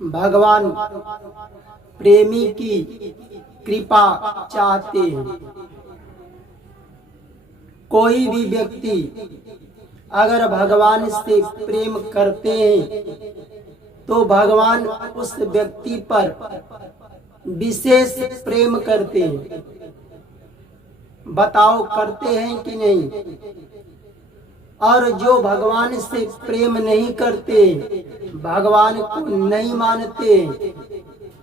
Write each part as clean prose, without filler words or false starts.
भगवान प्रेमी की कृपा चाहते हैं। कोई भी व्यक्ति अगर भगवान से प्रेम करते हैं तो भगवान उस व्यक्ति पर विशेष प्रेम करते हैं। बताओ करते हैं कि नहीं? और जो भगवान से प्रेम नहीं करते, भगवान को नहीं मानते,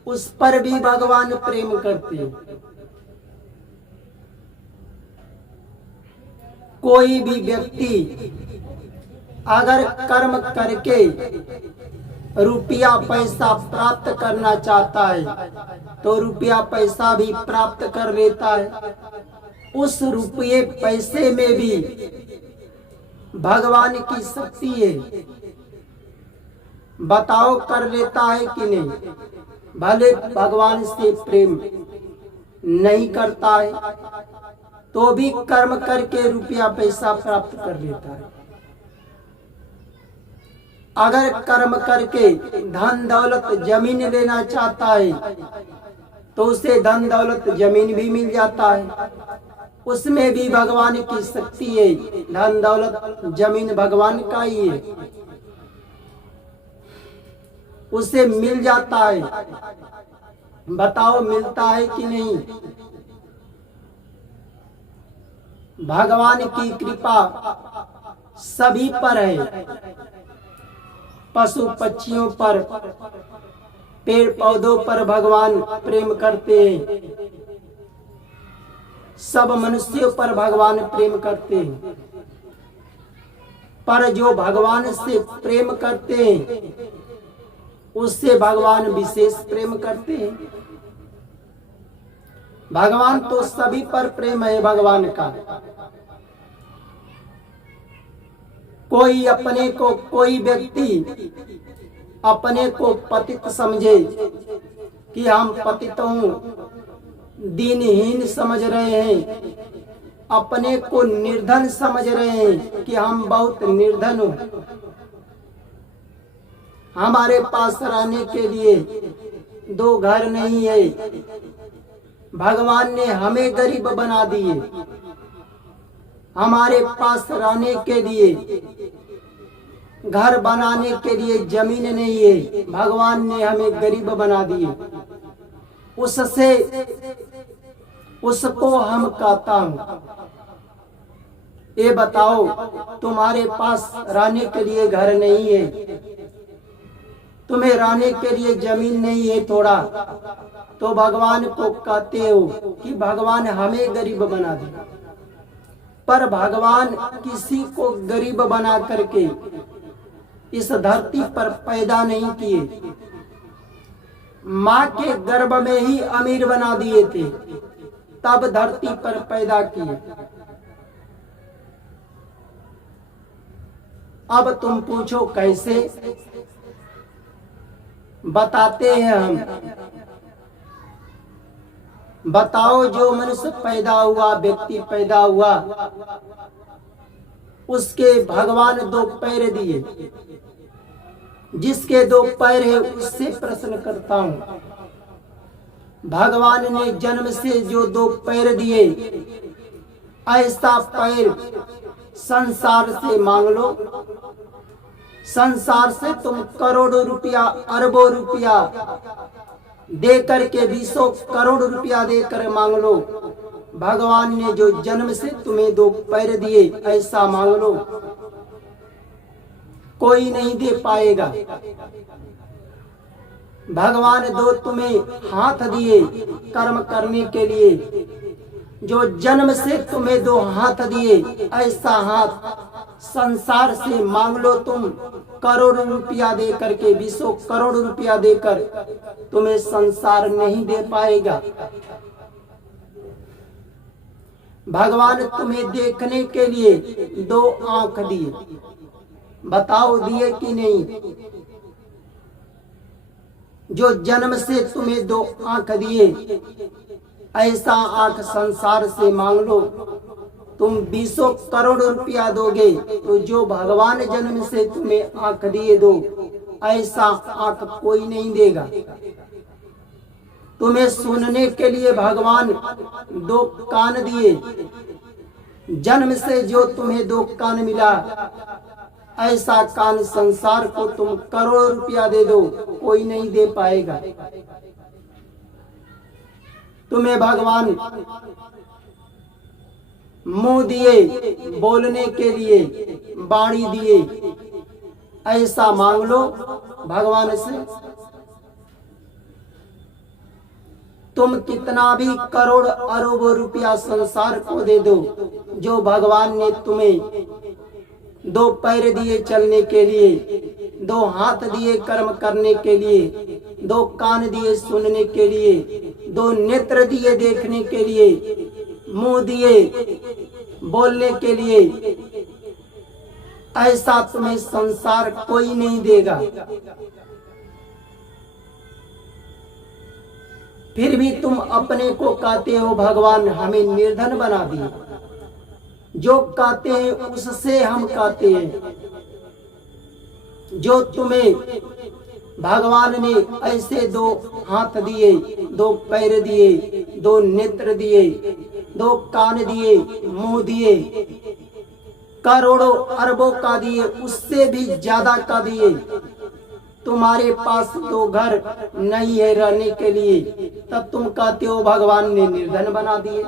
उस पर भी भगवान प्रेम करते हैं। कोई भी व्यक्ति अगर कर्म करके रुपया पैसा प्राप्त करना चाहता है तो रुपया पैसा भी प्राप्त कर लेता है। उस रुपये पैसे में भी भगवान की शक्ति है। बताओ कर लेता है कि नहीं? भले भगवान से प्रेम नहीं करता है तो भी कर्म करके रुपया पैसा प्राप्त कर लेता है। अगर कर्म करके धन दौलत जमीन लेना चाहता है तो उसे धन दौलत जमीन भी मिल जाता है। उसमें भी भगवान की शक्ति है। धन दौलत जमीन भगवान का ही है, उसे मिल जाता है। बताओ मिलता है कि नहीं? भगवान की कृपा सभी पर है। पशु पक्षियों पर, पेड़ पौधों पर भगवान प्रेम करते हैं। सब मनुष्यों पर भगवान प्रेम करते हैं। पर जो भगवान से प्रेम करते हैं उससे भगवान विशेष प्रेम करते हैं। भगवान तो सभी पर प्रेम है भगवान का। कोई व्यक्ति अपने को पतित समझे कि हम पतित हूं, दीनहीन समझ रहे हैं, अपने को निर्धन समझ रहे हैं कि हम बहुत निर्धन हो, हमारे पास रहने के लिए दो घर नहीं है, भगवान ने हमें गरीब बना दिए, हमारे पास रहने के लिए घर बनाने के लिए जमीन नहीं है, भगवान ने हमें गरीब बना दिए। उसको हम कहता हूं, ये बताओ तुम्हारे पास रहने के लिए घर नहीं है, तुम्हें रहने के लिए जमीन नहीं है थोड़ा, तो भगवान को कहते हो कि भगवान हमें गरीब बना दिया। पर भगवान किसी को गरीब बना करके इस धरती पर पैदा नहीं किए। माँ के गर्भ में ही अमीर बना दिए थे, तब धरती पर पैदा किए। अब तुम पूछो कैसे? बताते हैं हम। बताओ जो मनुष्य पैदा हुआ, व्यक्ति पैदा हुआ, उसके भगवान दो पैर दिए। जिसके दो पैर है उससे प्रश्न करता हूं, भगवान ने जन्म से जो दो पैर दिए, ऐसा पैर संसार से मांग लो। संसार से तुम करोड़ों रुपया, अरबों रुपया दे करके, 20 करोड़ रुपया देकर मांग लो। भगवान ने जो जन्म से तुम्हें दो पैर दिए, ऐसा मांग लो, कोई नहीं दे पाएगा। भगवान दो तुम्हें हाथ दिए कर्म करने के लिए, जो जन्म से तुम्हें दो हाथ दिए, ऐसा हाथ संसार से मांग लो तुम। करोड़ रुपया दे करके, 20 करोड़ रुपया देकर तुम्हें संसार नहीं दे पाएगा। भगवान तुम्हें देखने के लिए दो आंख दिए, बताओ दिए कि नहीं? जो जन्म से तुम्हें दो आंख दिए, ऐसा आंख संसार से मांग लो। तुम 20 करोड़ रुपया दोगे तो जो भगवान जन्म से तुम्हें आंख दिए दो, ऐसा आंख कोई नहीं देगा। तुम्हें सुनने के लिए भगवान 2 कान दिए। जन्म से जो तुम्हें 2 कान मिला, ऐसा कान संसार को तुम करोड़ रुपया दे दो, कोई नहीं दे पाएगा। तुम्हें भगवान मुंह दिए बोलने के लिए, वाणी दिए, ऐसा मांग लो भगवान से। तुम कितना भी करोड़ अरबों रुपया संसार को दे दो, जो भगवान ने तुम्हें 2 पैर दिए चलने के लिए, 2 हाथ दिए कर्म करने के लिए, 2 कान दिए सुनने के लिए, 2 नेत्र दिए देखने के लिए, मुंह दिए बोलने के लिए, ऐसा तुम्हें संसार कोई नहीं देगा। फिर भी तुम अपने को कहते हो भगवान हमें निर्धन बना दिए। जो कहते हैं उससे हम कहते हैं। जो तुम्हें भगवान ने ऐसे 2 हाथ दिए, 2 पैर दिए, 2 नेत्र दिए, 2 कान दिए, मुंह दिए, करोड़ों अरबों का दिए, उससे भी ज्यादा का दिए। तुम्हारे पास 2 घर नहीं है रहने के लिए, तब तुम कहते हो भगवान ने निर्धन बना दिए।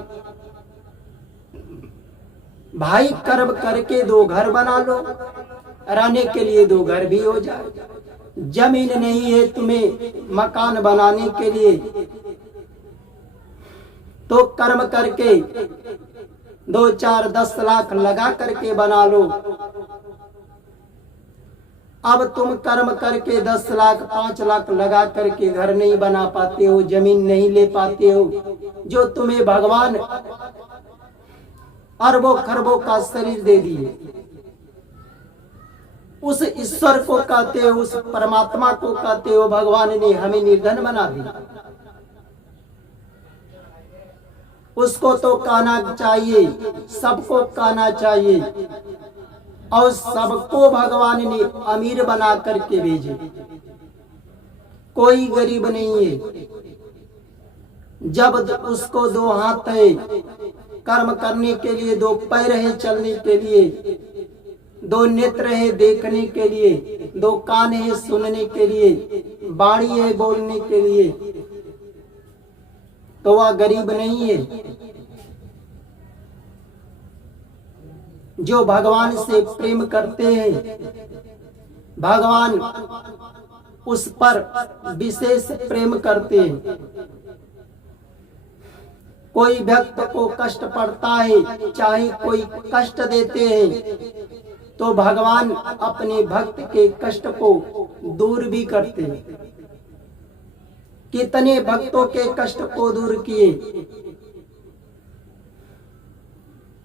भाई कर्म करके 2 घर बना लो, रहने के लिए 2 घर भी हो जाए। जमीन नहीं है तुम्हें मकान बनाने के लिए, तो कर्म करके 2, 4, 10 लाख लगा करके बना लो। अब तुम कर्म करके 10 लाख 5 लाख लगा करके घर नहीं बना पाते हो, जमीन नहीं ले पाते हो। जो तुम्हें भगवान अरबों खरबों का शरीर दे दिए, उस ईश्वर को कहते हो, उस परमात्मा को कहते हो भगवान ने हमें निर्धन बना दिया। उसको तो कहना चाहिए, सबको कहना चाहिए, और सबको भगवान ने अमीर बना करके भेजे। कोई गरीब नहीं है। जब उसको 2 हाथ है कर्म करने के लिए, 2 पैर है चलने के लिए, 2 नेत्र है देखने के लिए, 2 कान है सुनने के लिए, वाणी है बोलने के लिए, तो वह गरीब नहीं है। जो भगवान से प्रेम करते हैं, भगवान उस पर विशेष प्रेम करते हैं। कोई भक्त को कष्ट पड़ता है, चाहे कोई कष्ट देते हैं, तो भगवान अपने भक्त के कष्ट को दूर भी करते हैं। कितने भक्तों के कष्ट को दूर किए।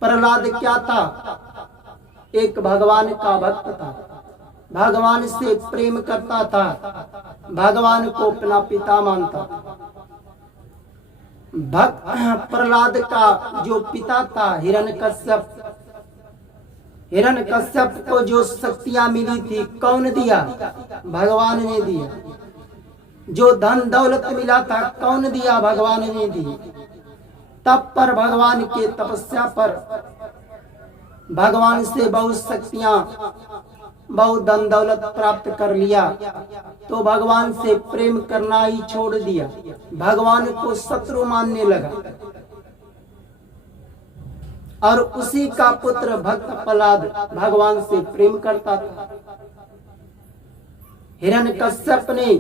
प्रहलाद क्या था? एक भगवान का भक्त था, भगवान से प्रेम करता था, भगवान को अपना पिता मानता। भक्त प्रहलाद का जो पिता था हिरण्यकश्यप, हिरण्यकश्यप को जो शक्तियां मिली थी कौन दिया? भगवान ने दिया। जो धन दौलत मिला था कौन दिया? भगवान ने दी। तब पर भगवान के तपस्या पर भगवान से बहुत शक्तियां, बहुत धन दौलत प्राप्त कर लिया, तो भगवान से प्रेम करना ही छोड़ दिया, भगवान को शत्रु मानने लगा। और उसी का पुत्र भक्त प्रहलाद भगवान से प्रेम करता था। हिरण्यकश्यप ने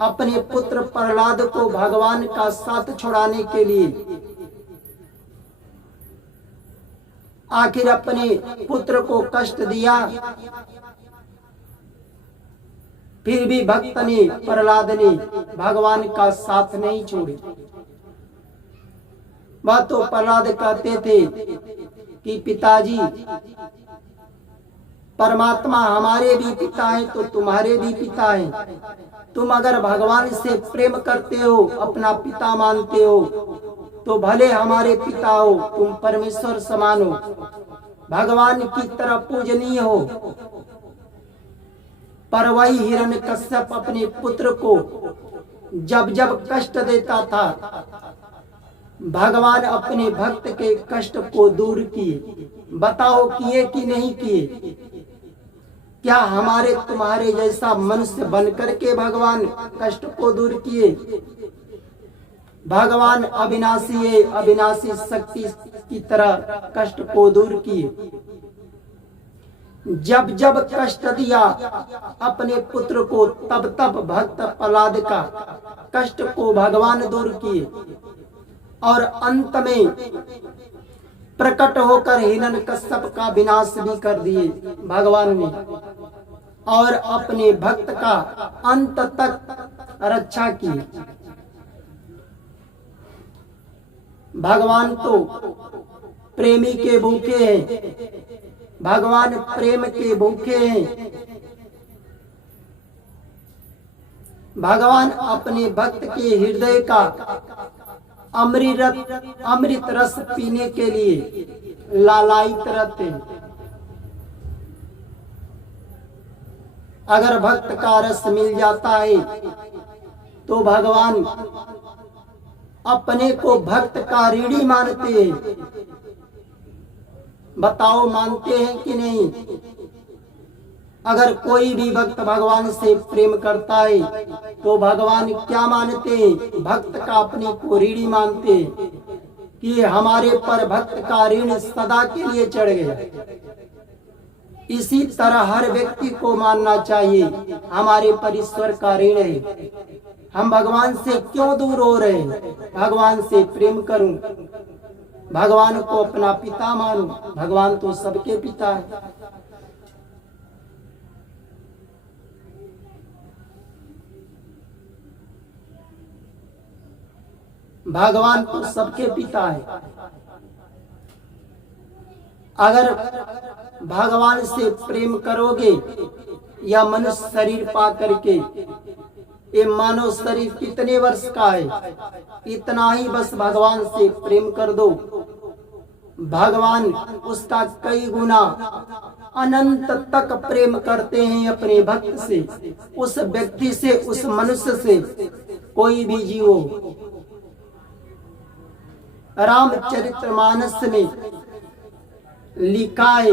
अपने पुत्र प्रहलाद को भगवान का साथ छुड़ाने के लिए आखिर अपने पुत्र को कष्ट दिया। फिर भी भक्त ने, प्रहलाद ने भगवान का साथ नहीं छोड़ी। वह तो प्रहलाद कहते थे कि पिताजी, परमात्मा हमारे भी पिता है तो तुम्हारे भी पिता है। तुम अगर भगवान से प्रेम करते हो, अपना पिता मानते हो, तो भले हमारे पिता हो, तुम परमेश्वर समान हो, भगवान की तरह पूजनीय हो। पर वही हिरण्यकश्यप अपने पुत्र को जब जब कष्ट देता था, भगवान अपने भक्त के कष्ट को दूर किए। बताओ किए कि नहीं किए? क्या हमारे तुम्हारे जैसा मनुष्य बनकर के भगवान कष्ट को दूर किए? भगवान अविनाशी है, अविनाशी शक्ति की तरह कष्ट को दूर किए। जब जब कष्ट दिया अपने पुत्र को, तब तब भक्त प्रहलाद का कष्ट को भगवान दूर किए और अंत में प्रकट होकर हिरण्यकश्यप का विनाश भी कर दिए भगवान ने, और अपने भक्त का अंत तक रक्षा की। भगवान तो प्रेमी के भूखे हैं, भगवान प्रेम के भूखे हैं। भगवान अपने भक्त के हृदय का अमृत रस पीने के लिए लालायित रहते हैं। अगर भक्त का रस मिल जाता है तो भगवान अपने को भक्त का ऋणी मानते हैं। बताओ मानते हैं कि नहीं? अगर कोई भी भक्त भगवान से प्रेम करता है तो भगवान क्या मानते हैं? भक्त का अपने को ऋणी मानते हैं कि हमारे पर भक्त का ऋण सदा के लिए चढ़ गया। इसी तरह हर व्यक्ति को मानना चाहिए हमारे पर ईश्वर का ऋण है। हम भगवान से क्यों दूर हो रहे हैं? भगवान से प्रेम करूं, भगवान को अपना पिता मानूं। भगवान तो सबके पिता है। भगवान तो सबके पिता है। अगर भगवान से प्रेम करोगे या मनुष्य शरीर पा करके, ये मानव शरीर कितने वर्ष का है, इतना ही बस भगवान से प्रेम कर दो, भगवान उसका कई गुना अनंत तक प्रेम करते हैं अपने भक्त से, उस व्यक्ति से, उस मनुष्य से, कोई भी जीव हो। रामचरितमानस में लिखा है,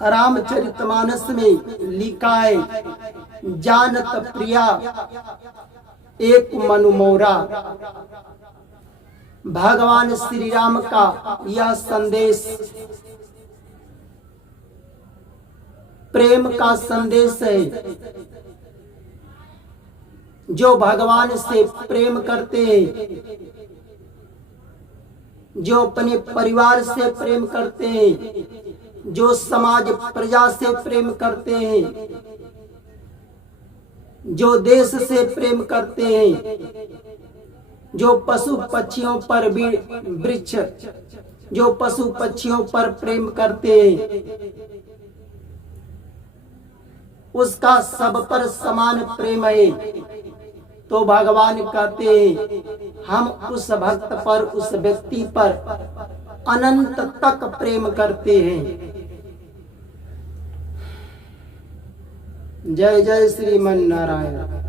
रामचरितमानस में लिखा है, जानत प्रिया एक मनु मोरा। भगवान श्री राम का यह संदेश प्रेम का संदेश है। जो भगवान से प्रेम करते हैं, जो अपने परिवार से प्रेम करते हैं, जो समाज प्रजा से प्रेम करते हैं, जो देश से प्रेम करते हैं, जो पशु पक्षियों पर वृक्ष, जो पशु पक्षियों पर प्रेम करते हैं, उसका सब पर समान प्रेम है। तो भगवान कहते हैं हम उस भक्त पर, उस व्यक्ति पर अनंत तक प्रेम करते हैं। जय जय श्रीमन नारायण।